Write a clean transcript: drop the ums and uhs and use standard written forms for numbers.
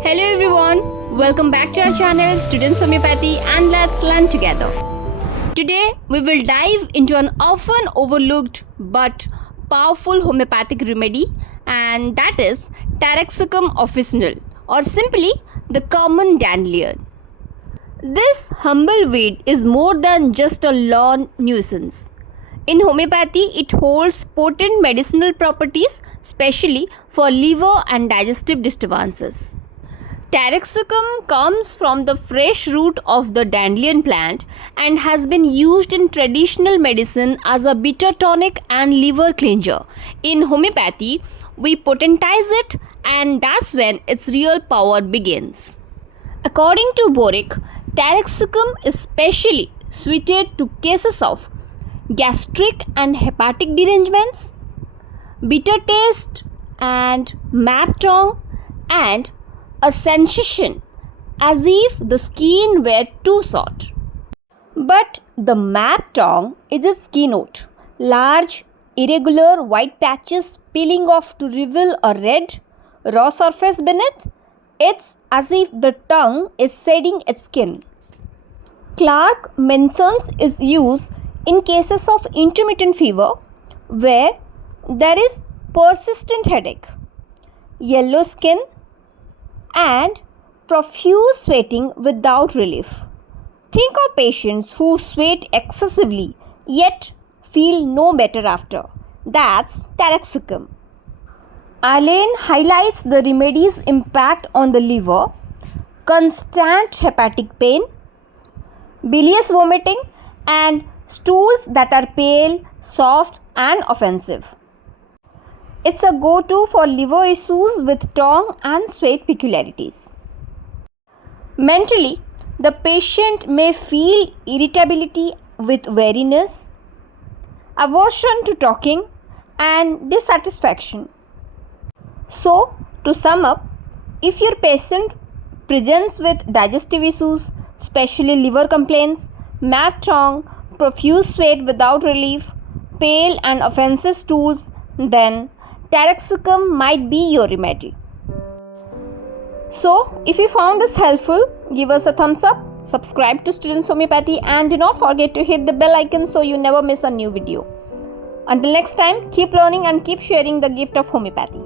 Hello everyone, welcome back to our channel Students Homeopathy and let's learn together. Today we will dive into an often overlooked but powerful homeopathic remedy, and that is Taraxacum officinale, or simply the common dandelion. This humble weed is more than just a lawn nuisance. In homeopathy, it holds potent medicinal properties, especially for liver and digestive disturbances. Taraxacum comes from the fresh root of the dandelion plant and has been used in traditional medicine as a bitter tonic and liver cleanser. In homeopathy, we potentize it, and that's when its real power begins. According to Boericke, Taraxacum is specially suited to cases of gastric and hepatic derangements, bitter taste and map tongue, and a sensation as if the skin were too soft. But the map tongue is its keynote. Large, irregular white patches peeling off to reveal a red, raw surface beneath. It's as if the tongue is shedding its skin. Clarke mentions its use in cases of intermittent fever where there is persistent headache, yellow skin, and profuse sweating without relief. Think of patients who sweat excessively yet feel no better after. That's Taraxacum. Alain highlights the remedy's impact on the liver, constant hepatic pain, bilious vomiting, and stools that are pale, soft, and offensive. It's a go-to for liver issues with tongue and sweat peculiarities. Mentally, the patient may feel irritability with weariness, aversion to talking, and dissatisfaction. So, to sum up, if your patient presents with digestive issues, especially liver complaints, mad tongue, profuse sweat without relief, pale and offensive stools, then Taraxacum might be your remedy. So, if you found this helpful, give us a thumbs up, subscribe to Students Homeopathy, and do not forget to hit the bell icon so you never miss a new video. Until next time, keep learning and keep sharing the gift of homeopathy.